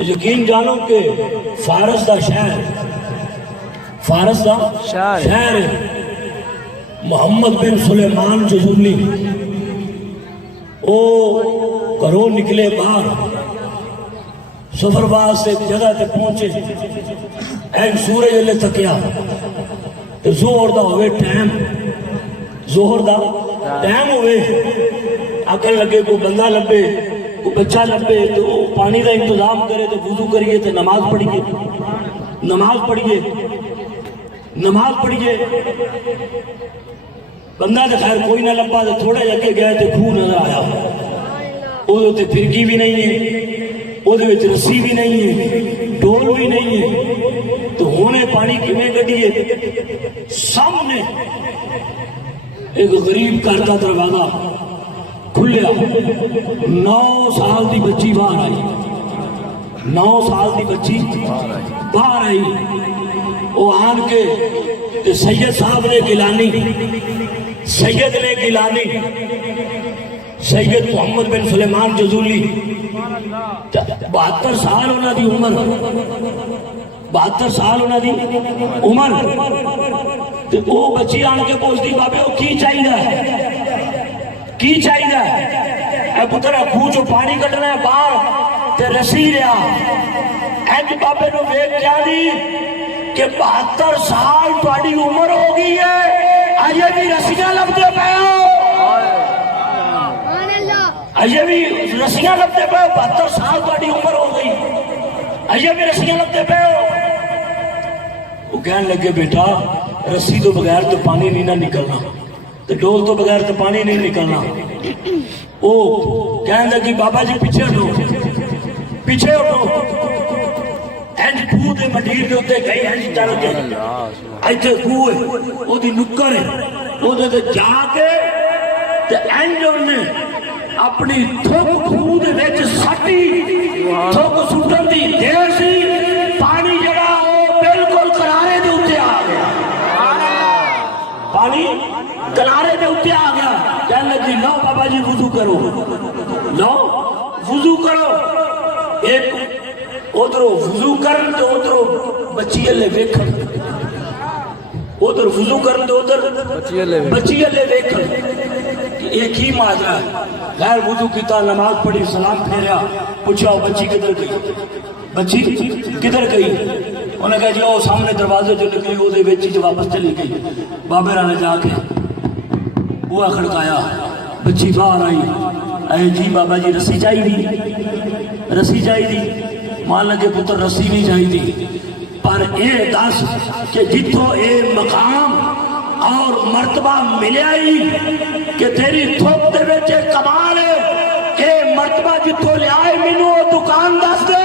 یقین جانو کہ فارس دا شہر ہے محمد بن سلیمان جزولی او گھروں نکلے باہر سفر واسطے ایک جگہ تے پہنچے این سورج اللہ تکیا زہر دا ہوئے ٹائم ہوئے اکل لگے کوئی بندہ لبے کوئی بچہ لبے تو پانی دا انتظام کرے تو وضو کریے تو نماز پڑھیے بندہ تو خیر کوئی نہ لبا تو تھوڑے اگے گئے تو کھو نظر آیا وہ تے پھرکی بھی نہیں ہے وہ رسی بھی نہیں ہے ڈول بھی نہیں ہے تو ہونے پانی کمیں گڈیے سامنے ایک غریب گھر کا دروازہ کھلیا 9 سال دی بچی باہر آئی 9 سال دی بچی باہر آئی وہ آن کے سید صاحب نے گلانی سید محمد بن سلیمان جزولی 72 سال ہونا دی عمر 72 سال ہونا دی عمر تو وہ بچی آن کے پوچھتی بابے وہ کی چاہیے اے پتر کھو جو پانی کٹنا ہے باہر تے رسی رہا اینج بابے نو ویکھ کیا دی کہ 72 سال تہاڈی عمر ہو گئی ہے اجے بھی رسیاں لبدے پئے ہو اجے بھی رسیاں لبدے پئے ہو 72 سال تہاڈی عمر ہو گئی اجے بھی رسیاں لبدے پئے ہو وہ کہنے لگے بیٹا رسی تو بغیر تو پانی نہیں نہ نکلنا تو ڈول تو بغیر تو پانی نہیں نکلنا وہ کہنے لگی بابا جی پیچھے ہٹو اینج کھو دے مڈیر دے اوتے گئی اینج چل کے ایتھے کھو ہے او دی نکر ہے او دے جا کے تے اینج نے اپنی تھوک کھو دے وچ سٹی تھوک سٹن دی دیر سی پانی جڑا او بالکل کنارے دے اوتے آ گیا پانی کنارے دے اوتے آ گیا کہنے لگی لو بابا جی وضو کرو ایک ادھرو وضو کرن تو ادھرو بچی اللہ ویکھن ادھر وضو کرن تو ادھر بچی اللہ ویکھن ایک ہی ماجرا ہے غیر وضو کیتا نماز پڑھی سلام پھیریا پوچھا بچی کدھر گئی انہوں نے کہا جی وہ سامنے دروازے جو نکلی وہ دے ویچی جو واپس چلی گئی بابے رانے جا کے وہ کھڑکایا بچی باہر آئی اے جی بابا جی رسی چاہی دی مان لگے پتر رسی نہیں چاہی دی پر اے دس کہ جتوں اے مقام اور مرتبہ ملے آئی کہ تیری تھوک دے ویچے کمال ہے اے مرتبہ جتوں لے آئے مینو وہ دکان دس دے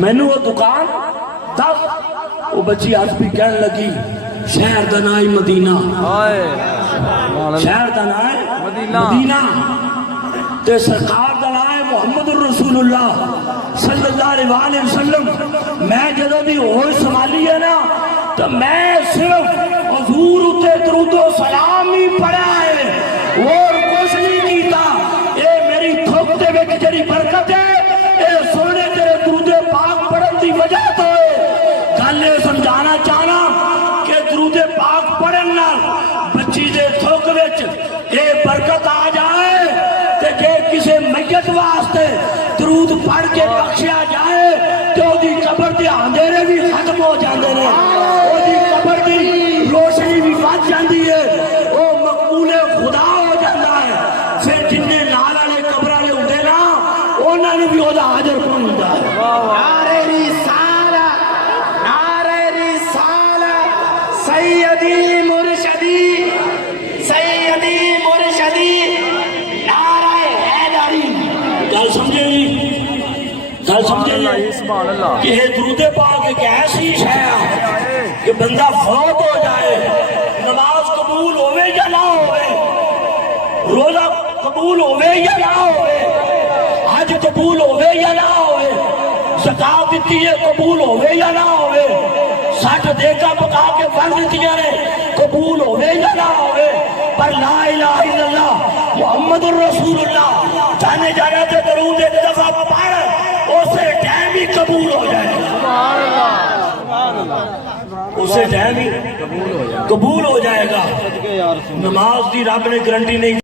مینو وہ دکان دس وہ بچی آج بھی کہنے لگی شہر دنائی مدینہ شہر دنائی مدینہ تے سرکار دنائی محمد الرسول اللہ صلی اللہ علیہ وسلم میں جدو بھی ہوئی سنبھالی ہے نا تو میں صرف حضور اتے درود و سلام ہی پڑھا ہے اور کچھ نہیں کیتا اے میری تھوک دے وچ جڑی برکت ہے اے سونے تیرے درود پاک پڑھن دی وجہ تو ہے گل یہ سمجھانا چاہنا کہ درود پاک پڑھن نال بچی دے تھوک وچ اے برکت آ جائے تے کہ کسے میت واسطے درود پڑھ کے بخشیا جائے تو دی قبر دے اندھیرے بھی ختم ہو جاندے نے او دی قبر دی روشنی بھی بچ جاندی ہے او مقبول خدا ہو جاندا ہے پھر جننے نال والے قبر والے ہوندے نا انہاں نوں بھی او دا اجر پہنچدا ہے نعرہ رسالہ سیدی مرشدی نعرہ حیدری گل سمجھے کہ یہ درود پاک ایک ایسی شے ہے کہ بندہ فوت ہو جائے نماز قبول ہوئے یا نہ ہوئے روزہ قبول ہوئے یا نہ ہوئے حج قبول ہوئے یا نہ ہوئے زکات دیتی ہے قبول ہوئے یا نہ ہوئے سٹ دیکھا پکا کے فرض دیا نے قبول ہوئے یا نہ ہوئے پر لا الہ الا اللہ محمد الرسول اللہ جانے جانا تے درود ایک دفعہ پڑھ اسے ٹائم ہی قبول ہو جائے اسے ٹائم ہی قبول ہو جائے گا نماز دی رب نے گارنٹی نہیں